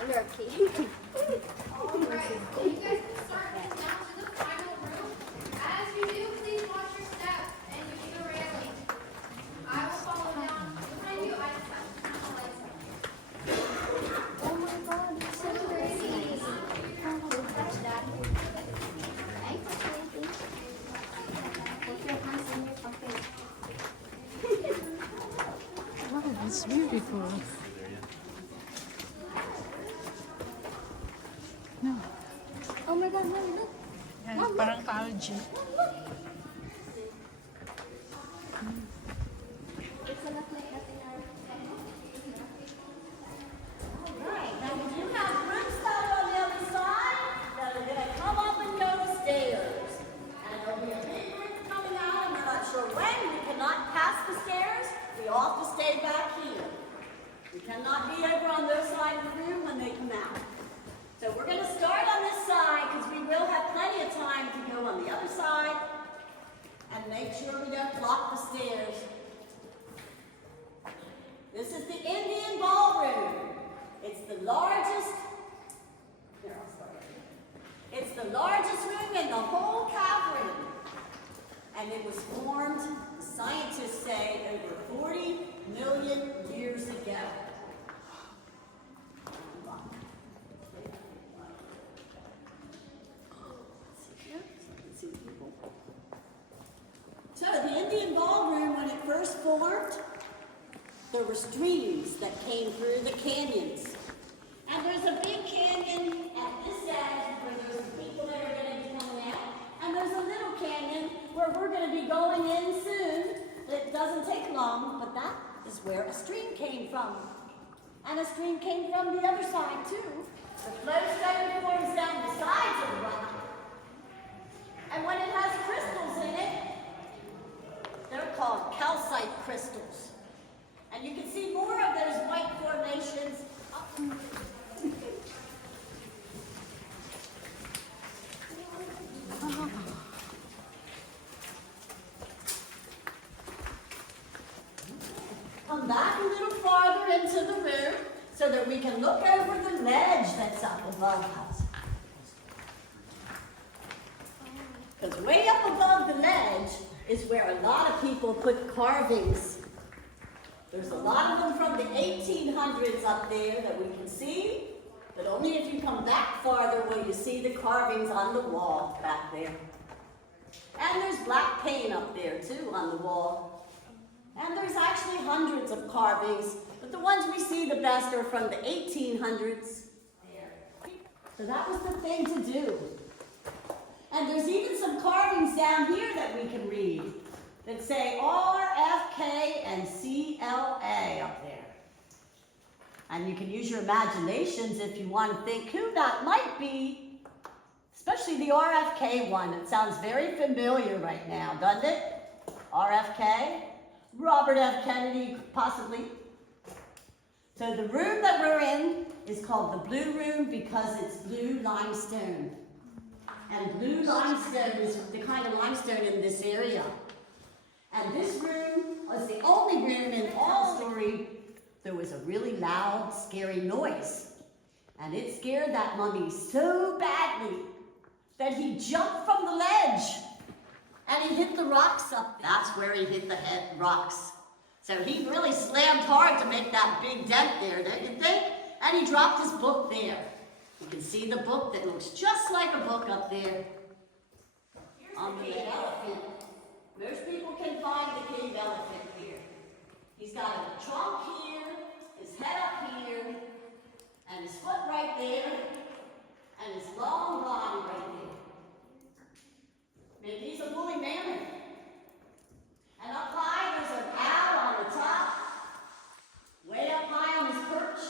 under a cave. All right, so you guys can start heading down to the final room. As you do, please watch your step and use the railing. I will follow down behind you. I just have to turn the lights on. Oh my god, it's so pretty. Don't touch that. I touch anything. Put your hands in your pocket. Wow, it's beautiful. No. Oh my god, Mom, look. Yan, parang algae. It's a lot like that in our Right, now we do have brimstone on the other side that are gonna come up and go the stairs. And there'll be a big group coming out, and we're not sure when. We cannot pass the stairs. We all have to stay back here. We cannot be over on their side of the room when they come out. So we're gonna start on this side because we will have plenty of time to go on the other side and make sure we don't block the stairs. This is the Indian ballroom. It's the largest, here, I'll start right here. It's the largest room in the whole cavern. And it was formed, the scientists say, over 40 million years ago. So the Indian ballroom, when it first formed, there were streams that came through the canyons. And there's a big canyon at this end where there's people that are going to be coming out. And there's a little canyon where we're going to be going in soon. It doesn't take long, but that is where a stream came from. And a stream came from the other side too. The flowstone forms down the sides of the rock. And when it has crystals in it, they're called calcite crystals. And you can see more of those white formations up. Come back a little farther into the room so that we can look over the ledge that's up above us. Because way up above the ledge is where a lot of people put carvings. There's a lot of them from the 1800s up there that we can see, but only if you come back farther will you see the carvings on the wall back there. And there's black paint up there too on the wall. And there's actually hundreds of carvings, but the ones we see the best are from the 1800s. So that was the thing to do. And there's even some carvings down here that we can read that say R, F, K, and CLA up there. And you can use your imaginations if you want to think who that might be, especially the RFK one. It sounds very familiar right now, doesn't it? RFK, Robert F. Kennedy, possibly. So the room that we're in is called the Blue Room because it's blue limestone. And blue limestone is the kind of limestone in this area. And this room was the only room in all story there was a really loud, scary noise. And it scared that mummy so badly that he jumped from the ledge and he hit the rocks up. That's where he hit the rocks. So he really slammed hard to make that big dent there, don't you think? And he dropped his book there. You can see the book that looks just like a book up there. On the cave elephant. Most people can find the cave elephant here. He's got a trunk here, his head up here, and his foot right there, and his long body right there. Maybe he's a woolly mammoth. And up high, there's an owl on the top, way up high on his perch,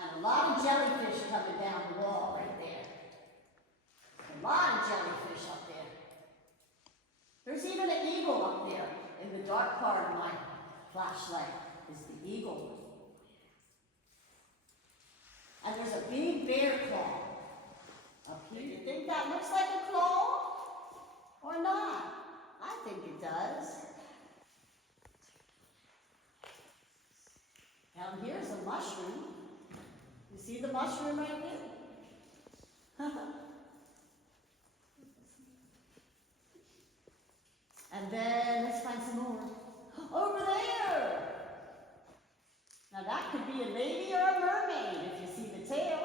and a lot of jellyfish coming down the wall right there. A lot of jellyfish up there. There's even an eagle up there in the dark part of my flashlight is the eagle. And there's a big bear claw up here. You think that looks like a claw or not? I think it does. Down here's a mushroom. see the mushroom right there? And then let's find some more. Over there! Now that could be a lady or a mermaid if you see the tail.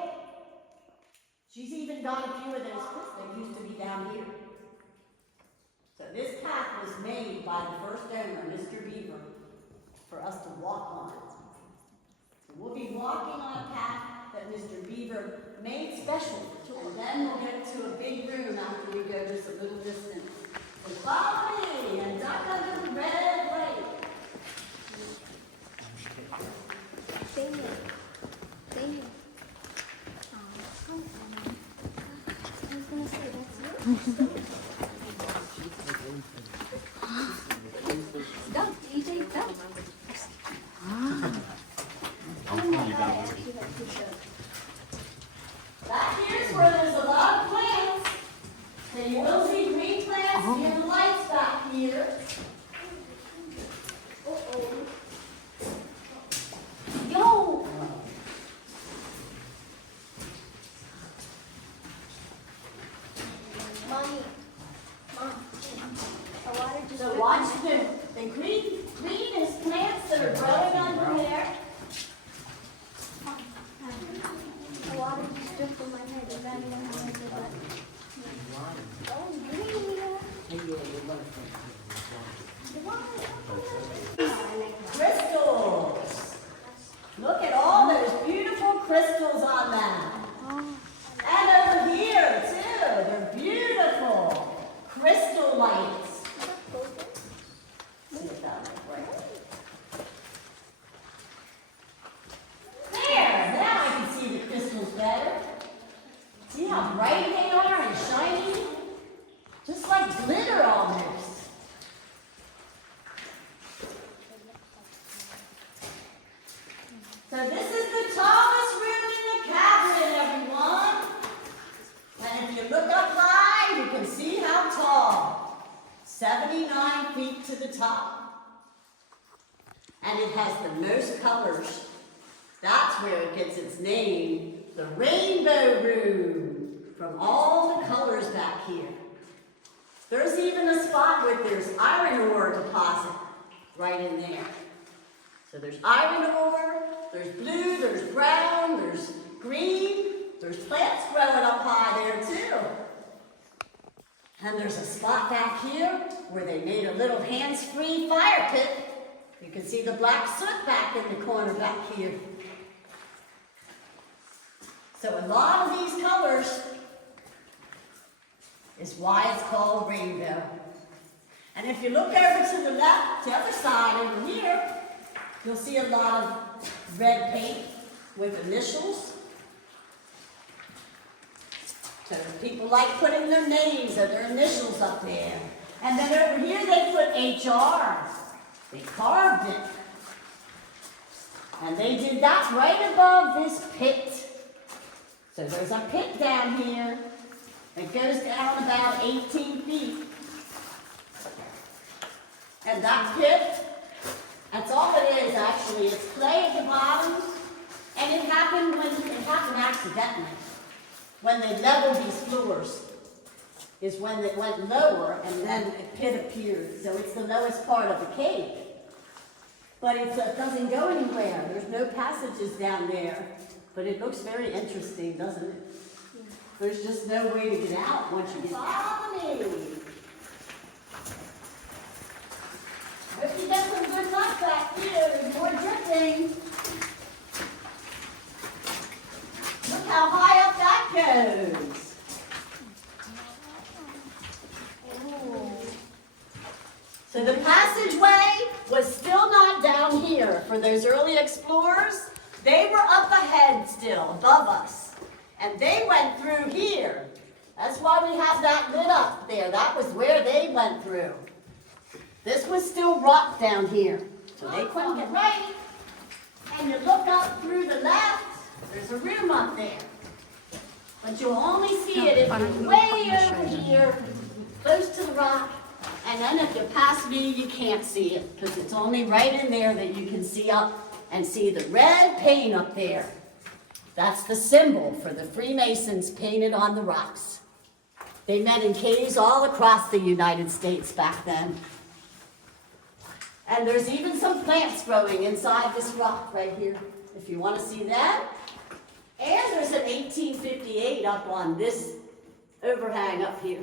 She's even got a few of those cliffs that used to be down here. So this path was made by the first owner, Mr. Beaver, for us to walk on. So we'll be walking on a path that Mr. Beaver made special. And then we'll get to a big room after we go just a little distance. So follow me and duck under the red light. Thank you. Thank you. I was gonna say that's you. Go, EJ, go. Back here's where there's a lot of plants. So you will see green plants and lights back here. Yo! Mommy. Mom. The water just So watch the greenest plants that are growing under there. The water just dripped on my head. Is that even how I did that? Oh, green. Crystals. Look at all those beautiful crystals on that. And over here too, they're beautiful crystal lights. See if that will work. There, now I can see the crystals better. See how bright they are and shiny? Just like glitter almost. So this is the tallest room in the cavern, everyone. And if you look up high, you can see how tall. 79 feet to the top. And it has the most colors. That's where it gets its name, the Rainbow Room, from all the colors back here. There's even a spot where there's iron ore deposit right in there. So there's iron ore, there's blue, there's brown, there's green, there's plants growing up high there too. And there's a spot back here where they made a little hands-free fire pit. You can see the black soot back in the corner back here. So a lot of these colors is why it's called rainbow. And if you look over to the left, the other side over here, you'll see a lot of red paint with initials. So people like putting their names or their initials up there. And then over here they put HR. They carved it. And they did that right above this pit. So there's a pit down here that goes down about 18 feet. And that pit, that's all it is actually. It's clay at the bottom. And it happened accidentally. When they leveled these floors is when it went lower and then a pit appeared. So it's the lowest part of the cave. But it doesn't go anywhere. There's no passages down there. But it looks very interesting, doesn't it? There's just no way to get out once you get out. Follow me. Hope you get some good luck back here. There's more dripping. Look how high up that goes. So the passageway was still not down here for those early explorers. They were up ahead still, above us. And they went through here. That's why we have that lit up there. That was where they went through. This was still rock down here. So they couldn't get right. And you look up through the left, there's a room up there. But you'll only see it if you're way over here, close to the rock. And then if you pass me, you can't see it, because it's only right in there that you can see up and see the red paint up there. That's the symbol for the Freemasons painted on the rocks. They met in caves all across the United States back then. And there's even some plants growing inside this rock right here, if you want to see that. And there's an 1858 up on this overhang up here,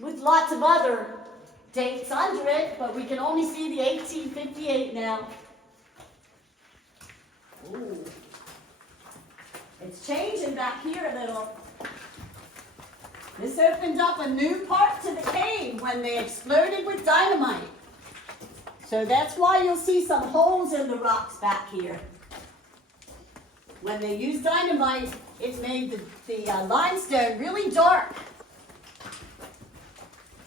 with lots of other dates under it, but we can only see the 1858 now. Ooh. It's changing back here a little. This opened up a new part to the cave when they exploded with dynamite. So that's why you'll see some holes in the rocks back here. When they used dynamite, it made the limestone really dark.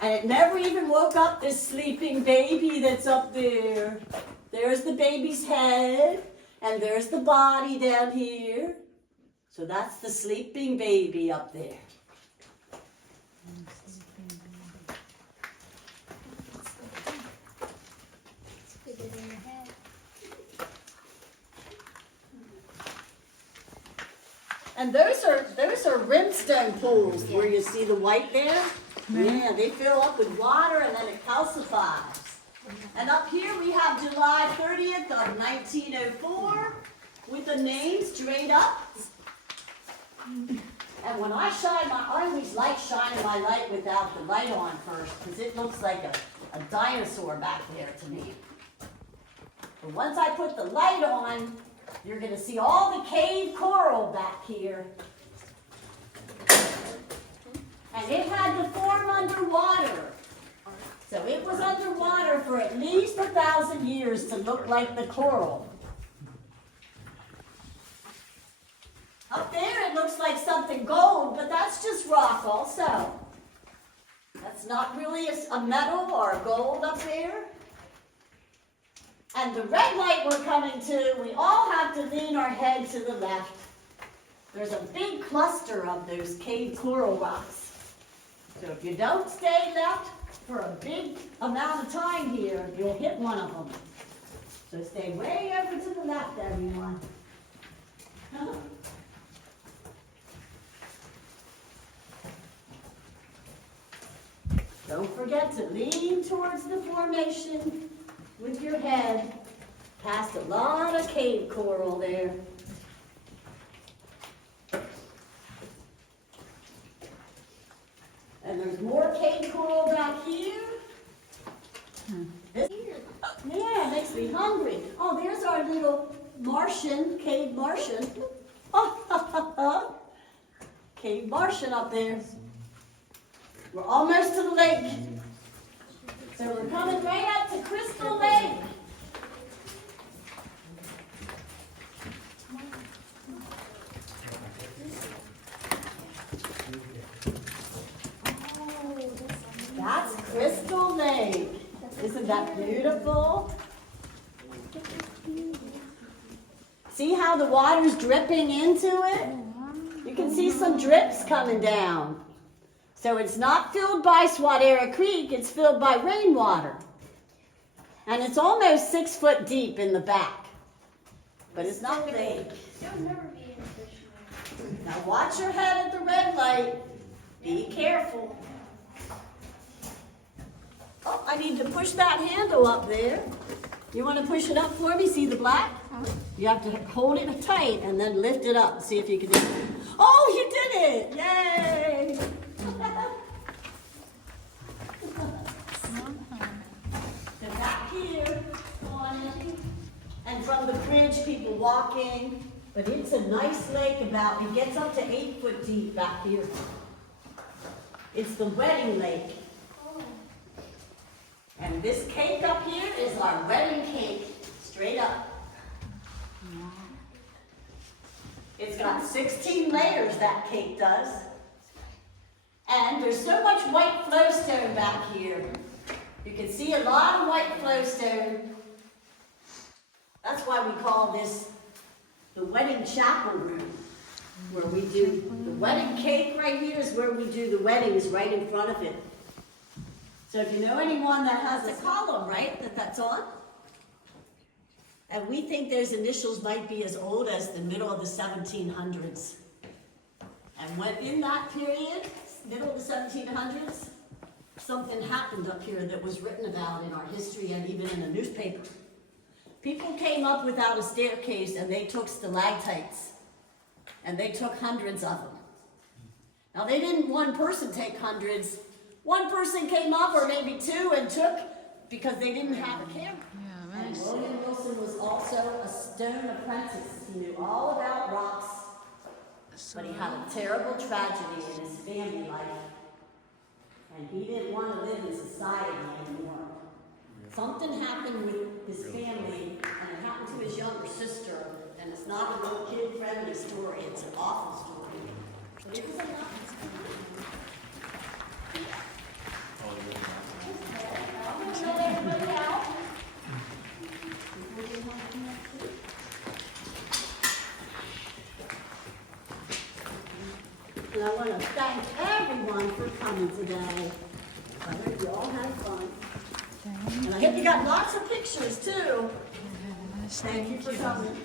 And it never even woke up this sleeping baby that's up there. There's the baby's head, and there's the body down here. So that's the sleeping baby up there. And those are rimstone pools where you see the white there. Yeah, they fill up with water and then it calcifies. And up here we have July 30th of 1904 with the name straight up. And when I always like shining my light without the light on first, because it looks like a dinosaur back there to me. But once I put the light on, you're going to see all the cave coral back here. And it had to form underwater. So it was underwater for at least 1,000 years to look like the coral. Up there it looks like something gold, but that's just rock also. That's not really a metal or a gold up there. And the red light we're coming to, we all have to lean our head to the left. There's a big cluster of those cave coral rocks. So if you don't stay left for a big amount of time here, you'll hit one of them. So stay way over to the left, everyone. Don't forget to lean towards the formation with your head, past a lot of cave coral there. And there's more cave coral back here. Yeah, it makes me hungry. Oh, there's our little Martian, cave Martian. Cave Martian up there. We're almost to the lake. So we're coming right up to Crystal Lake. That's Crystal Lake. Isn't that beautiful? See how the water's dripping into it? You can see some drips coming down. So it's not filled by Swadera Creek, it's filled by rainwater. And it's almost 6 foot deep in the back. But it's not big. Now watch your head at the red light. Be careful. Oh, I need to push that handle up there. You want to push it up for me? See the black? You have to hold it tight and then lift it up. See if you can do it. Oh, you did it! Yay! So back here, and from the bridge, people walking. But it's a nice lake it gets up to 8 foot deep back here. It's the wedding lake. And this cake up here is our wedding cake, straight up. It's got 16 layers, that cake does. And there's so much white flowstone back here. You can see a lot of white flowstone. That's why we call this the wedding chapel room, where we do the wedding cake. Right here is where we do the weddings, right in front of it. So if you know anyone that has a column, right, that's on, And we think those initials might be as old as the middle of the 1700s. And when in that period, middle of the 1700s, something happened up here that was written about in our history and even in the newspaper. People came up without a staircase and they took stalactites. And they took hundreds of them. Now they didn't one person take hundreds. One person came up, or maybe two, and took because they didn't have a camera. Yeah, And very William Wilson was also a stone apprentice. He knew all about rocks, but he had a terrible tragedy in his family life. And he didn't want to live in society anymore. Something happened with his family, and it happened to his younger sister. And it's not a little kid-friendly story, it's an awful story. But it was a lot. I'm gonna let everybody out. And I want to thank everyone for coming today. I hope you all had fun. And I hope you got lots of pictures too. Yes, Thank you for coming.